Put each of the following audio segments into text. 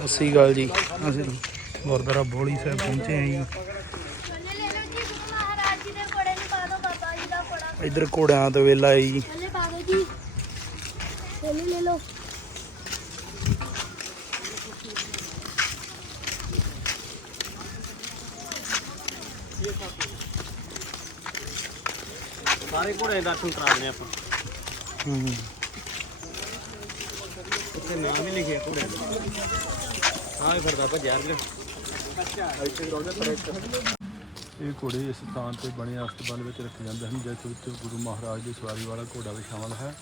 ਸਤਿ ਸ੍ਰੀ ਅਕਾਲ ਜੀ। ਅਸੀਂ ਗੁਰਦੁਆਰਾ ਬੋਲੀ ਸਾਹਿਬ ਪਹੁੰਚੇ ਹਾਂ ਜੀ। ਇੱਧਰ ਘੋੜਿਆਂ ਤੋਂ ਵੇਲਾ ਹੈ ਜੀ। ਲੈ ਲਓ ਸਾਰੇ ਘੋੜੇ ਦੇ ਦਰਸ਼ਨ ਕਰਾ ਦਿੰਦੇ ਆਪਾਂ। ਹੂੰ। ਉੱਥੇ ਨਾਮ ਵੀ ਲਿਖਿਆ ਘੋੜੇ ਦਾ। ਆਹ ਵੀ ਫਿਰਦਾ ਭੱਜਿਆ ਵੀਰ ਇਹ ਘੋੜੇ ਇਸ ਸਥਾਨ ਤੇ ਬਣੇ ਅਸਤਬਲ ਵਿੱਚ ਰੱਖੇ ਜਾਂਦੇ ਹਨ ਜਿਸ ਵਿੱਚ ਗੁਰੂ ਮਹਾਰਾਜ ਦੀ ਸਵਾਰੀ ਵਾਲਾ ਘੋੜਾ ਵੀ ਸ਼ਾਮਲ ਹੈ।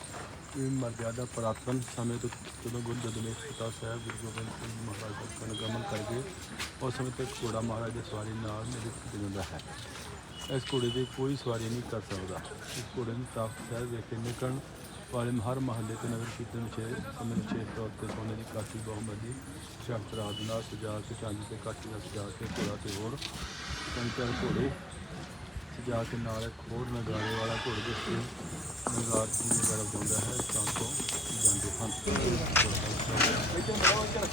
ਇਹ ਮਰਜ਼ਾਦਾ ਪੁਰਾਤਨ ਸਮੇਂ ਤੋਂ ਜਦੋਂ ਗੁਰੂ ਦਦਮੇਸ਼ ਪਿਤਾ ਸਾਹਿਬ ਗੁਰੂ ਗੋਬਿੰਦ ਸਿੰਘ ਮਹਾਰਾਜ ਦਾ ਕਨਗਮਨ ਕਰਕੇ ਉਸ ਸਮੇਂ 'ਤੇ ਘੋੜਾ ਮਹਾਰਾਜ ਦੀ ਸਵਾਰੀ ਨਾਲ ਨਿਰੁਕਤ ਕੀਤਾ ਜਾਂਦਾ ਹੈ। ਇਸ ਘੋੜੇ ਦੀ ਕੋਈ ਸਵਾਰੀ ਨਹੀਂ ਕਰ ਸਕਦਾ। ਇਸ ਘੋੜੇ ਨੂੰ ਤਾਕਤ ਸਾਹਿਬ ਵਿਖੇ ਨਿਕਲਣ ਵਾਲੇ ਹਰ ਮਹੱਲੇ ਤੇ ਨਗਰ ਕੀਰਤਨ ਵਿਸ਼ੇਸ਼ ਸਮੇਂ ਵਿਸ਼ੇਸ਼ ਤੌਰ ਤੇ ਸੋਨੇ ਦੀ ਕਾਠੀ ਬਹੁਮੱਲੀ ਸ਼ਸਤਰਾਦ ਨਾਲ ਸਜਾ ਕੇ ਚਾਂਦੀ ਤੇ ਕਾਠੀ ਨਾਲ ਸਜਾ ਕੇ ਘੋੜਾ ਤੇ ਹੋਰ ਤਿੰਨ ਚਾਰ ਘੋੜੇ ਸਜਾ ਕੇ ਨਾਲ ਇੱਕ ਹੋਰ ਨਗਾਰੇ ਵਾਲਾ ਘੋੜੇ ਦੇ ਉੱਤੇ ਨਗਾਰ ਜੀ ਵਗੈਰਾ ਗਾਉਂਦਾ ਹੈ ਤਾਂ ਤੋਂ ਜਾਂਦੇ ਹਨ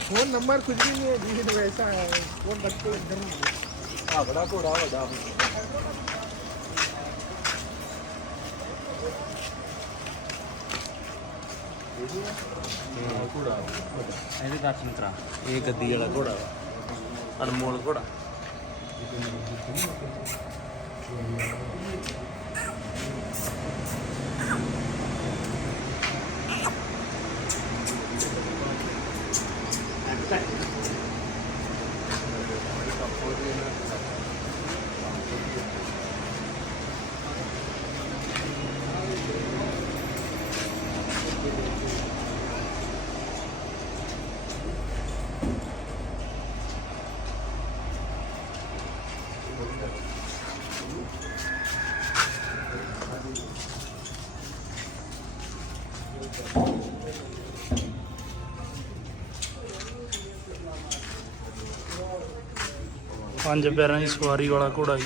फोन नंबर कुछ भी नहीं है जी तो वैसा है फोन रख के इधर नहीं ਆ ਬੜਾ ਘੋੜਾ ਵੱਡਾ ਇਹਦੇ ਦਰਸ਼ਨ ਕਰਾ ਇਹ ਗੱਦੀ ਵਾਲਾ ਘੋੜਾ ਵਾ ਅਨਮੋਲ ਘੋੜਾ ਪੰਜ ਪੈਰਾਂ ਦੀ ਸਵਾਰੀ ਵਾਲਾ ਘੋੜਾ ਜੀ।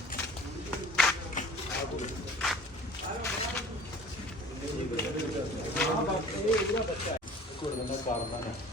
ਆ ਫੇਰ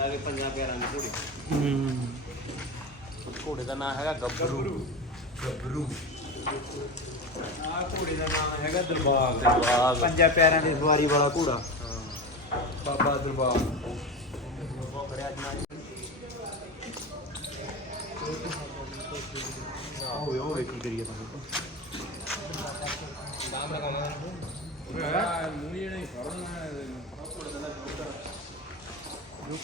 ਆ ਗਏ ਪੰਜਾਂ ਪਿਆਰਾਂ ਦੇ ਘੋੜੇ। ਹੂੰ। ਘੋੜੇ ਦਾ ਨਾਮ ਹੈਗਾ ਗੱਭਰੂ। ਆ ਘੋੜੇ ਦਾ ਨਾਮ ਹੈਗਾ ਦਰਬਾਰ ਪੰਜਾਂ ਪੈਰਾਂ ਦੀ ਸਵਾਰੀ ਵਾਲਾ ਘੋੜਾ। ਬਾਬਾ ਦਰਬਾਰ ਹੋਵੇ ਹੋਵੇ ਕੀ ਕਰੀਏ ਤਾਂ ਲਓ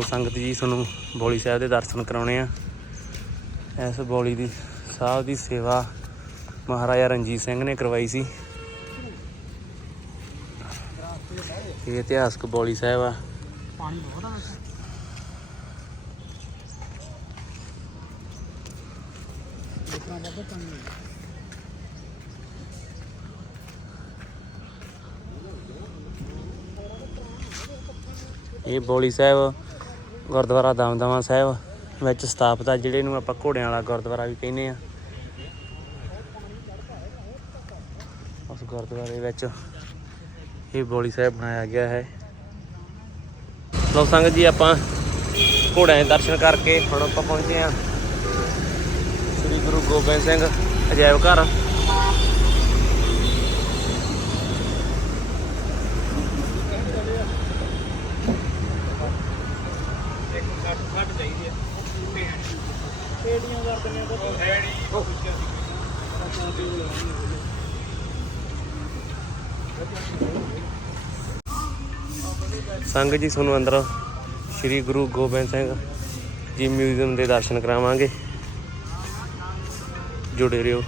ਸੰਗਤ ਜੀ, ਤੁਹਾਨੂੰ ਬੋਲੀ ਸਾਹਿਬ ਦੇ ਦਰਸ਼ਨ ਕਰਾਉਣੇ ਆ। ਇਸ ਬੋਲੀ ਦੀ ਸਾਹਿਬ ਦੀ ਸੇਵਾ ਮਹਾਰਾਜਾ ਰਣਜੀਤ ਸਿੰਘ ਨੇ ਕਰਵਾਈ ਸੀ। ਇਹ ਇਤਿਹਾਸਕ ਬੌਲੀ ਸਾਹਿਬ ਆ ਪਾਣੀ ਬਹੁਤ ਆ। ਦੇਖਣਾ ਬਾਬਾ ਪਾਣੀ ਇਹ ਬੌਲੀ ਸਾਹਿਬ, ਗੁਰਦੁਆਰਾ ਦਮਦਮਾ ਸਾਹਿਬ, ਵਿੱਚ ਸਥਾਪਿਤ ਆ, ਜਿਹੜੇ ਨੂੰ ਆਪਾਂ ਘੋੜਿਆਂ ਵਾਲਾ ਗੁਰਦੁਆਰਾ ਵੀ ਕਹਿੰਦੇ ਆ। ਉਸ ਗੁਰਦੁਆਰੇ ਵਿੱਚ ਇਹ ਬੌਲੀ ਸਾਹਿਬ ਬਣਾਇਆ ਗਿਆ ਹੈ। ਲੋ ਸੰਗਤ ਜੀ, ਆਪਾਂ ਘੋੜਿਆਂ ਦੇ ਦਰਸ਼ਨ ਕਰਕੇ ਹੁਣ ਆਪਾਂ ਪਹੁੰਚੇ ਆ ਸ੍ਰੀ ਗੁਰੂ ਗੋਬਿੰਦ ਸਿੰਘ ਅਜਾਇਬ ਘਰ। ਸੰਗਤ ਜੀ, ਤੁਹਾਨੂੰ ਅੰਦਰ ਸ੍ਰੀ ਗੁਰੂ ਗੋਬਿੰਦ ਸਿੰਘ ਜੀ ਮਿਊਜ਼ੀਅਮ ਦੇ ਦਰਸ਼ਨ ਕਰਾਵਾਂਗੇ। ਜੁੜੇ ਰਹੋ।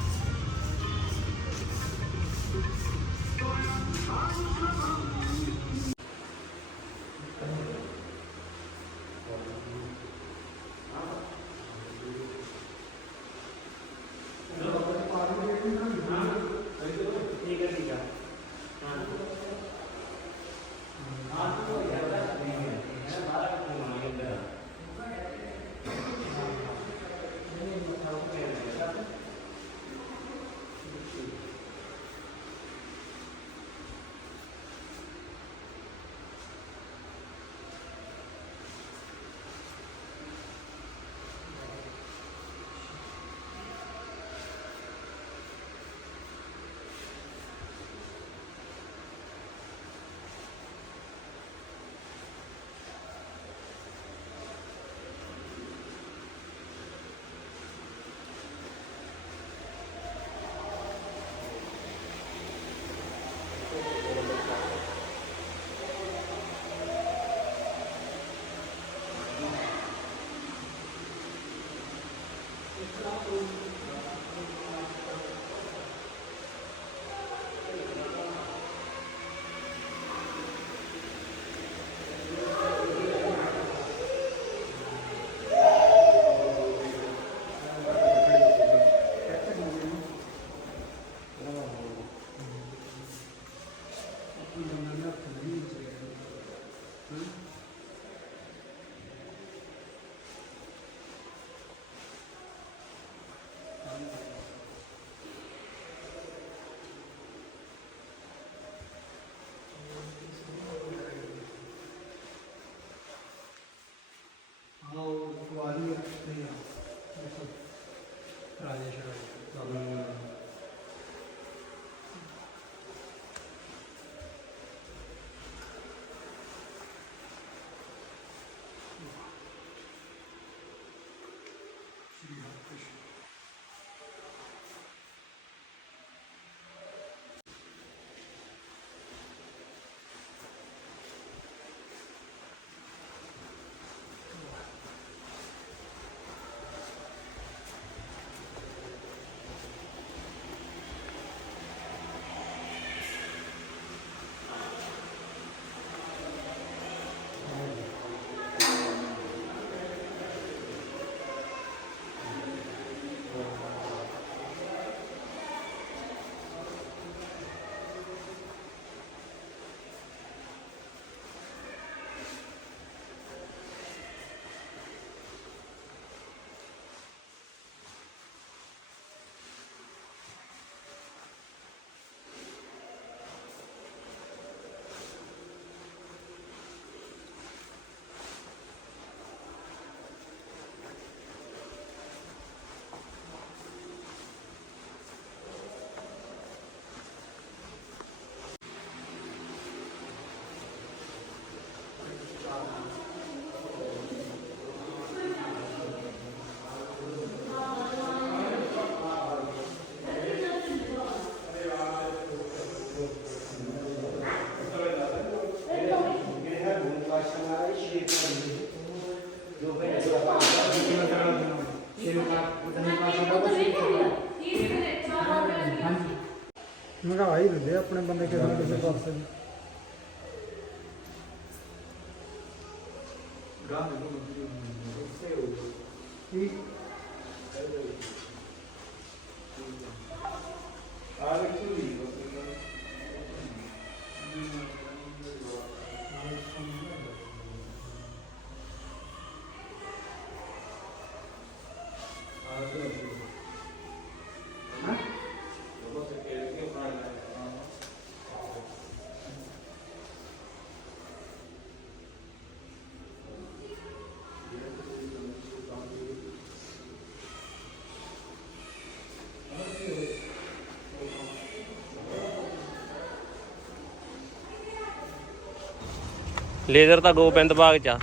ਲੇਜ਼ਰ ਤਾਂ ਗੋਬਿੰਦ ਬਾਗ ਚ ਆ।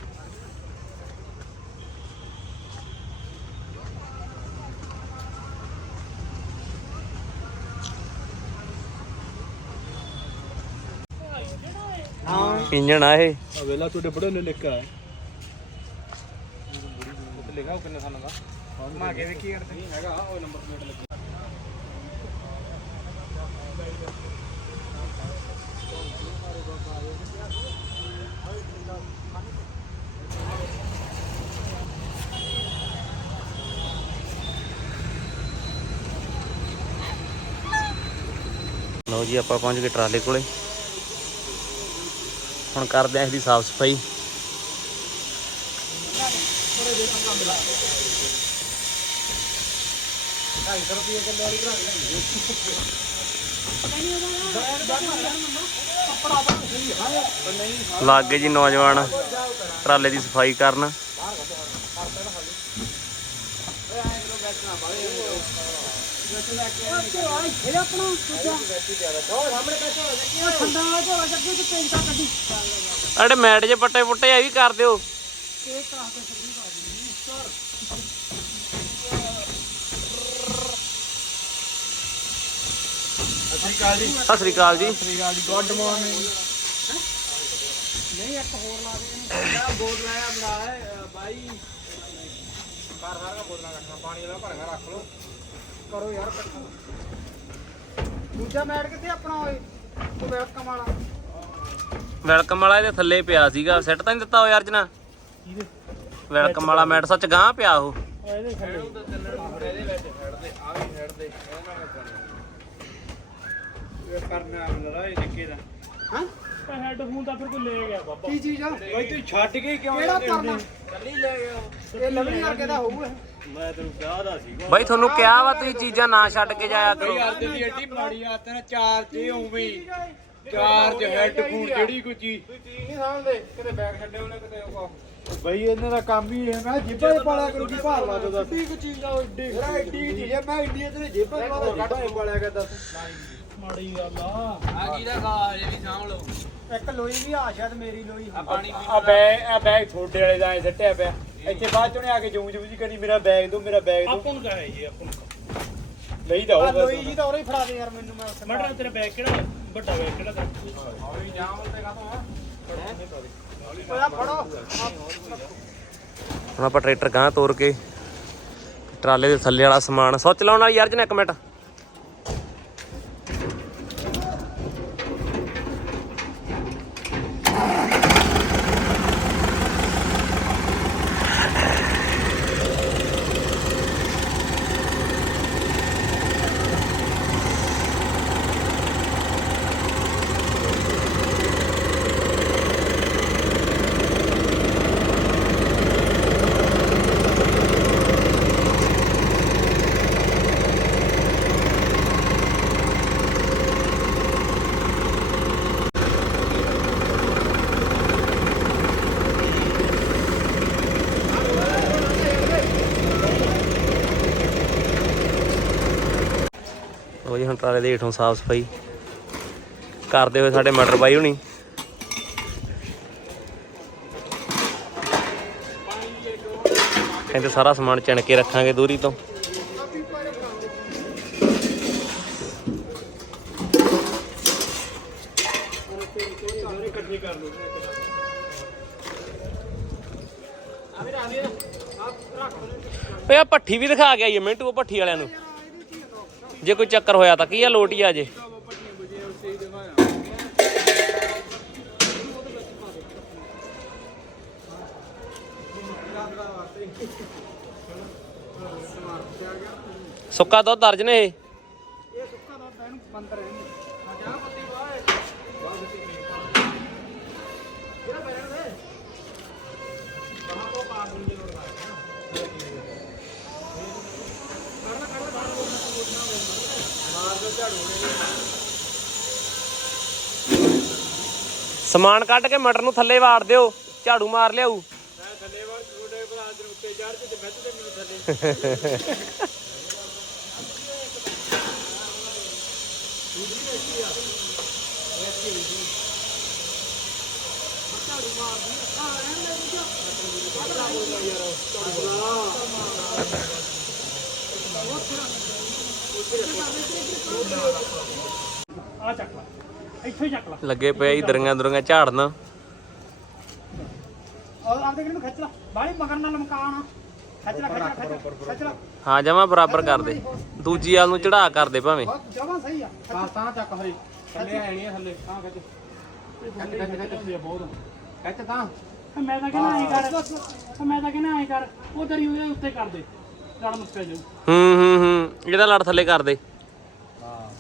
ਇੰਜਣ ਆ ਇਹ। ਆ ਵੇਲਾ ਤੁਹਾਡੇ ਬੜੇ ਨੇ ਲਿਖਿਆ ਹੈ। ਲਿਖਾ ਕਿੰਨੇ ਸਾਲਾਂ ਦਾ। ਮਾ ਕੇ ਵੇਖੀ ਕਰਦੇ ਹੈਗਾ ਉਹ ਨੰਬਰ ਪਲੇਟ ਲੱਗੀ। ਲਓ ਜੀ, ਆਪਾਂ ਪਹੁੰਚ ਗਏ ਟਰਾਲੇ ਕੋਲੇ। ਹੁਣ ਕਰਦੇ ਆਂ ਇਹਦੀ ਸਾਫ਼ ਸਫ਼ਾਈ। ਲੱਗ ਗਏ ਜੀ ਨੌਜਵਾਨ ਟਰਾਲੇ ਦੀ ਸਫ਼ਾਈ ਕਰਨ। ਅੜੇ ਮੈਟ ਜੇ ਪੱਟੇ ਪੁੱਟੇ ਆ ਵੀ ਕਰ ਦਿਓ। ਸਤਿ ਸ੍ਰੀ ਅਕਾਲ ਜੀ। ਗੁੱਡ ਮਾਰਨਿੰਗ ਬੋਲ ਲਾਇਆ ਬਣਾ ਬਾਈ, ਘਰ ਸਾਰਾ ਬੋਲਣਾ ਰੱਖਣਾ, ਪਾਣੀ ਵਾਲਾ ਭਰ ਕੇ ਰੱਖ ਲਓ। ਕਰੋ ਯਾਰ ਇਕੱਠਾ। ਦੂਜਾ ਮੈਟ ਕਿੱਥੇ ਆਪਣਾ ਓਏ? ਉਹ ਵੈਲਕਮ ਵਾਲਾ। ਵੈਲਕਮ ਵਾਲਾ ਇਹਦੇ ਥੱਲੇ ਪਿਆ ਸੀਗਾ। ਸੈੱਟ ਤਾਂ ਨਹੀਂ ਦਿੱਤਾ ਹੋਇਆ ਅਰਜਨਾ ਵੈਲਕਮ ਵਾਲਾ ਮੈਟ ਸੱਚ ਗਾਂ ਪਿਆ ਉਹ। ਇਹਦੇ ਵਿੱਚ ਫੜਦੇ ਆ ਵੀ ਫੜਦੇ ਇਹਨਾਂ ਨਾਲ ਕਰਨਾ। ਇਹ ਕਰਨਾ ਲੜਾਈ ਨਿੱਕੇ ਦਾ। ਹਾਂ? ਹੈਡਫੋਨ ਤਾਂ ਫਿਰ ਕੋਈ ਲੈ ਗਿਆ ਬਾਬਾ। ਕੀ ਚੀਜ਼ ਆ? ਬਈ ਤੂੰ ਛੱਡ ਕੇ ਕਿਉਂ ਕਿਹੜਾ ਕਰਨਾ? ਕੱਲੀ ਲੈ ਗਿਆ ਇਹ ਲਵਲੀ ਵਰਗੇ ਦਾ ਹੋਊ ਮੈਂ ਤੈਨੂੰ ਕਿਹਾ ਦਾ ਸੀ ਬਾਈ ਤੁਹਾਨੂੰ ਕਿਹਾ ਵਾ ਤੁਸੀਂ ਚੀਜ਼ਾਂ ਨਾ ਛੱਡ ਕੇ ਜਾਇਆ ਕਰੋ। ਯਾਰ ਤੇਰੀ ਐਡੀ ਮਾੜੀ ਆਦਤ ਨਾ ਚਾਰ ਤੇ ਉਵੇਂ ਹੀ। ਚਾਰ ਚ ਹੈਡਫੋਨ ਜਿਹੜੀ ਕੋਈ ਚੀਜ਼? ਤੂੰ ਚੀਜ਼ ਨਹੀਂ ਸਾਂਭਦੇ ਕਿਤੇ ਬੈਗ ਛੱਡੇ ਉਹਨੇ ਕਿਤੇ ਉਹ ਬਈ ਇਹਨਾਂ ਦਾ ਕੰਮ ਹੀ ਇਹ ਮੈਂ ਜੇਬਾਂ 'ਚ ਪਾਲਿਆ ਕਰੂਗੀ ਭਾਰ ਲਾ ਦੋ ਦੱਸ। ਏਡੀ ਕੋ ਚੀਜ਼ ਦਾ ਏਡੀ ਏਡੀ ਚੀਜ਼ ਹੈ ਮੈਂ ਇੰਡੀਆ ਤੇ ਜੇਬਾਂ 'ਚ ਪਾਲਿਆ ਜੇਬਾਂ 'ਚ ਪਾਲਿਆ ਕਰ ਦੱਸ ਮਾੜੀ ਗੱਲ ਆ। ਆ ਕੀ ਦਾ ਗਾ ਜੇ ਵੀ ਸਾਂਭ ਲਓ। ਇੱਕ ਲੋਈ ਵੀ ਆ ਸ਼ਾਇਦ ਮੇਰੀ ਲੋਈ ਆ ਪਾਣੀ ਆ ਬੈਗ ਆ ਬੈਗ ਥੋੜੇ ਵਾਲੇ ਦਾ ਐ ਸੱਟਿਆ ਪਿਆ। ਇੱਥੇ ਬਾਅਦ ਚੋਂ ਨੇ ਆ ਕੇ ਜੂਮ ਜੂਮ ਜੀ ਕਰੀ ਮੇਰਾ ਬੈਗ ਦੋ ਮੇਰਾ ਬੈਗ ਦੋ। ਆਪਾਂ ਨੂੰ ਕਹੇ ਜੀ ਆਪਾਂ ਨੂੰ ਲਈ ਦਾ ਉਹ ਲੋਈ ਜੀ ਤਾਂ ਉਰੇ ਹੀ ਫੜਾ ਦੇ ਯਾਰ ਮੈਨੂੰ ਮੈਂ ਮਟਰ ਤੇਰਾ ਬੈਗ ਕਿਹੜਾ ਵੱਡਾ ਬੈਗ ਕਿਹੜਾ ਦਾ ਓਏ ਫੜੋ। ਹੁਣ ਆਪਾਂ ਟਰੈਕਟਰ ਗਾਂ ਤੋਰ ਕੇ ਟਰਾਲੇ ਦੇ ਥੱਲੇ ਵਾਲਾ ਸਮਾਨ। ਸੁੱਚ ਲਾਉਣ ਵਾਲੀ ਅਰਜਨ ਇੱਕ ਮਿੰਟ। ਹੁਣ ਟਰਾਲੇ ਦੇ ਹੇਠੋਂ ਸਾਫ਼ ਸਫ਼ਾਈ ਕਰਦੇ ਹੋਏ ਸਾਡੇ ਮਟਰ ਬਾਈ ਹੁਣੀ। ਕਹਿੰਦੇ ਸਾਰਾ ਸਮਾਨ ਚਣ ਕੇ ਰੱਖਾਂਗੇ ਦੂਰੀ ਤੋਂ। ਓਏ ਆ ਭੱਠੀ ਵੀ ਦਿਖਾ ਗਿਆ ਇਹ ਮਿੰਟੂ, ਉਹ ਭੱਠੀ ਵਾਲਿਆਂ ਨੂੰ। ਜੇ ਕੋਈ ਚੱਕਰ ਹੋਇਆ ਤਾਂ ਕੀ ਆ ਲੋਟ ਹੀ ਆ ਜੇ? ਸੁੱਕਾ ਦੁੱਧ ਦਰਜ ਨੇ ਇਹ? ਇਹ ਸੁੱਕਾ ਦੁੱਧ ਇਹਨੂੰ 15 ਸਮਾਨ ਕੱਢ ਕੇ ਮਟਰ ਨੂੰ ਥੱਲੇ ਵਾੜ ਦਿਓ, ਝਾੜੂ ਮਾਰ ਲਿਆਊ। ਮੈਂ ਥੱਲੇ ਵਾਰ ਛੋਟੇ ਭਰਾ ਦੇ ਉੱਤੇ ਚੜ ਤੇ ਮੈਂ ਤੇ ਮੈਨੂੰ ਥੱਲੇ ਆ ਚੱਕ ਲੈ। ਇੱਥੇ ਹੀ ਚੱਕ ਲੈ। ਲੱਗੇ ਪਏ ਈ ਦਰੀਆਂ ਦੁਰੀਆਂ ਝਾੜਨ। ਔਰ ਆਪਦੇ ਕਿਹਨੂੰ ਖਿੱਚ ਲੈ। ਬਾਹਲੀ ਮਗਰ ਨਾਲ ਲਮਕਾਣਾ ਖਿੱਚ ਲੈ ਖਿੱਚ ਲੈ ਖਿੱਚ ਲੈ, ਖਿੱਚ ਲੈ। ਹਾਂ ਜਮਾ ਬਰਾਬਰ ਕਰ ਦੇ। ਦੂਜੀ ਵਾਲ ਨੂੰ ਚੜਾ ਕਰ ਦੇ ਭਾਵੇਂ। ਜਮਾਂ ਸਹੀ ਆ। ਹਾਂ ਤਾਂ ਚੱਕ ਹਰੀ। ਥੱਲੇ ਆਣੀ ਆ ਥੱਲੇ। ਹਾਂ ਖਿੱਚ। ਖਿੱਚ ਖਿੱਚ ਖਿੱਚ। ਬਹੁਤ। ਖਿੱਚ ਤਾਂ। ਮੈਂ ਤਾਂ ਕਹਿੰਦਾ ਐਂ ਕਰ। ਮੈਂ ਤਾਂ ਕਹਿੰਦਾ ਐਂ ਕਰ। ਦਰੀ ਉਹਦੇ ਉੱਤੇ ਕਰ ਦੇ। ਲੜ ਮੁੱਕਿਆ ਜਾਊ ਹੂੰ ਹੂੰ ਹੂੰ। ਇਹਦਾ ਲੜ ਥੱਲੇ ਕਰ ਦੇ।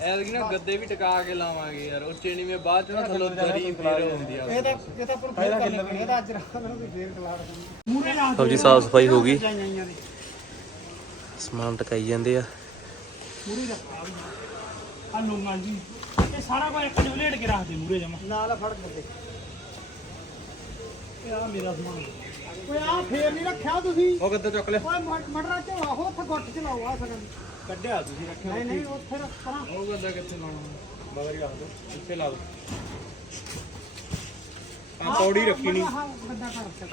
ਐਤਕੀ ਨਾ ਗੱਦੇ ਵੀ ਟਿਕਾ ਕੇ ਲਾਵਾਂਗੇ ਯਾਰ ਉੱਚੇ ਨੀਵੇਂ ਬਾਅਦ ਚ ਨਾ ਥੱਲੋਂ ਦਰੀ ਫੇਰ ਹੁੰਦੀ ਆ। ਇਹ ਤਾਂ ਇਹ ਤਾਂ ਆਪਾਂ ਨੂੰ ਫੇਰ ਕਰਨਾ ਪੈਣਾ ਇਹਦਾ ਅੱਜ ਰਾਤ ਨੂੰ ਵੀ ਫੇਰ ਕਲਾ ਰੱਖਣੀ ਮੂਰੇ ਲਾ ਸਬਜੀ ਸਾਫ਼ ਸਫ਼ਾਈ ਹੋ ਗਈ। ਦੇ। ਸਮਾਨ ਟਕਾਈ ਜਾਂਦੇ ਆ। ਮੂਰੇ ਵੀ ਆ ਲੂਣਾ ਜੀ ਇਹ ਸਾਰਾ ਕੁਝ ਇੱਕ ਜਵਲੇਟ ਕੇ ਰੱਖ ਦੇ ਮੂਰੇ ਜਮਾ। ਨਾਲ ਫੜ ਕੇ ਇਹ ਆ ਮੇਰਾ ਸਮਾਨ। ਓਏ ਆ ਫੇਰ ਨਹੀਂ ਰੱਖਿਆ ਤੁਸੀਂ? ਉਹ ਗੱਦਾ ਚੁੱਕ ਲੈ ਓਏ ਮਟ- ਮਟਰਾਂ ਚ ਆਹੋ ਉੱਥੇ ਗੁੱਟ ਚ ਲਾਓ ਆ ਸਕਨ ਕੱਢਿਆ ਤੁਸੀਂ ਰੱਖਿਆ ਨਹੀਂ ਨਹੀਂ ਉੱਥੇ ਰੱਖ ਪਰਾਂ ਉਹ ਗੱਦਾ ਕਿੱਥੇ ਲਾਉਣਾ? ਬਗਰ ਹੀ ਲਾ ਦੋ ਇੱਥੇ ਲਾ ਦੋ। ਆ ਪੌੜੀ ਰੱਖੀ ਨਹੀਂ ਗੱਦਾ ਕਰ ਚੱਕ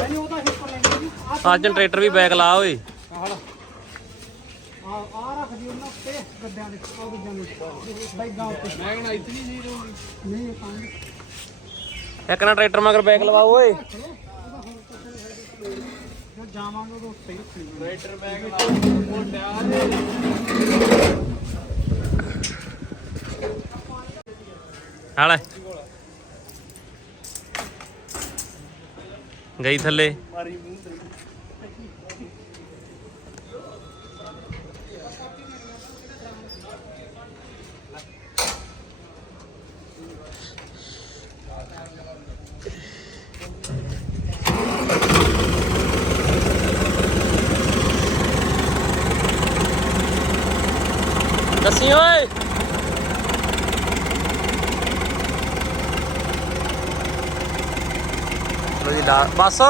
ਨਹੀਂ ਉਹ ਤਾਂ ਹਿੱਪ ਲੈਣੀ ਜੀ ਆ ਸਾਜਨ ਟਰੈਕਟਰ ਵੀ ਬੈਕ ਲਾ ਓਏ। ਆ ਆ ਰੱਖ ਦੀ ਉਹਨਾਂ ਉੱਤੇ ਗੱਦਿਆਂ ਦੇ ਉਹ ਦੂਜਿਆਂ ਦੇ ਬੈਗਾਂ ਉੱਤੇ। ਮੈਂ ਕਹਿੰਦਾ ਇੱਥੇ ਨਹੀਂ ਸੀ ਰਹੂਗੀ। ਨਹੀਂ ਇਹ ਤਾਂ ਨਹੀਂ। ਇੱਕ ਨਾ ਟਰੈਕਟਰ ਮਗਰ ਬੈਕ ਲਵਾਓ ਓਏ। ਜਾਵਾਂਗੇ ਉਹ ਉੱਤੇ ਹੀ ਰੱਖਣੀ ਰਾਈਟਰ ਬੈਗ ਲਾ ਉਹ ਤਿਆਰ ਹਾਲੇ। ਗਈ ਥੱਲੇ। ਦੱਸੀ ਓਏ। ਲੋ ਜੀ ਲਾ ਬਸ।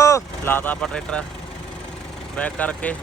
ਲਾਤਾ ਆਪਾਂ ਟਰੈਕਟਰ। ਬੈਕ ਕਰਕੇ।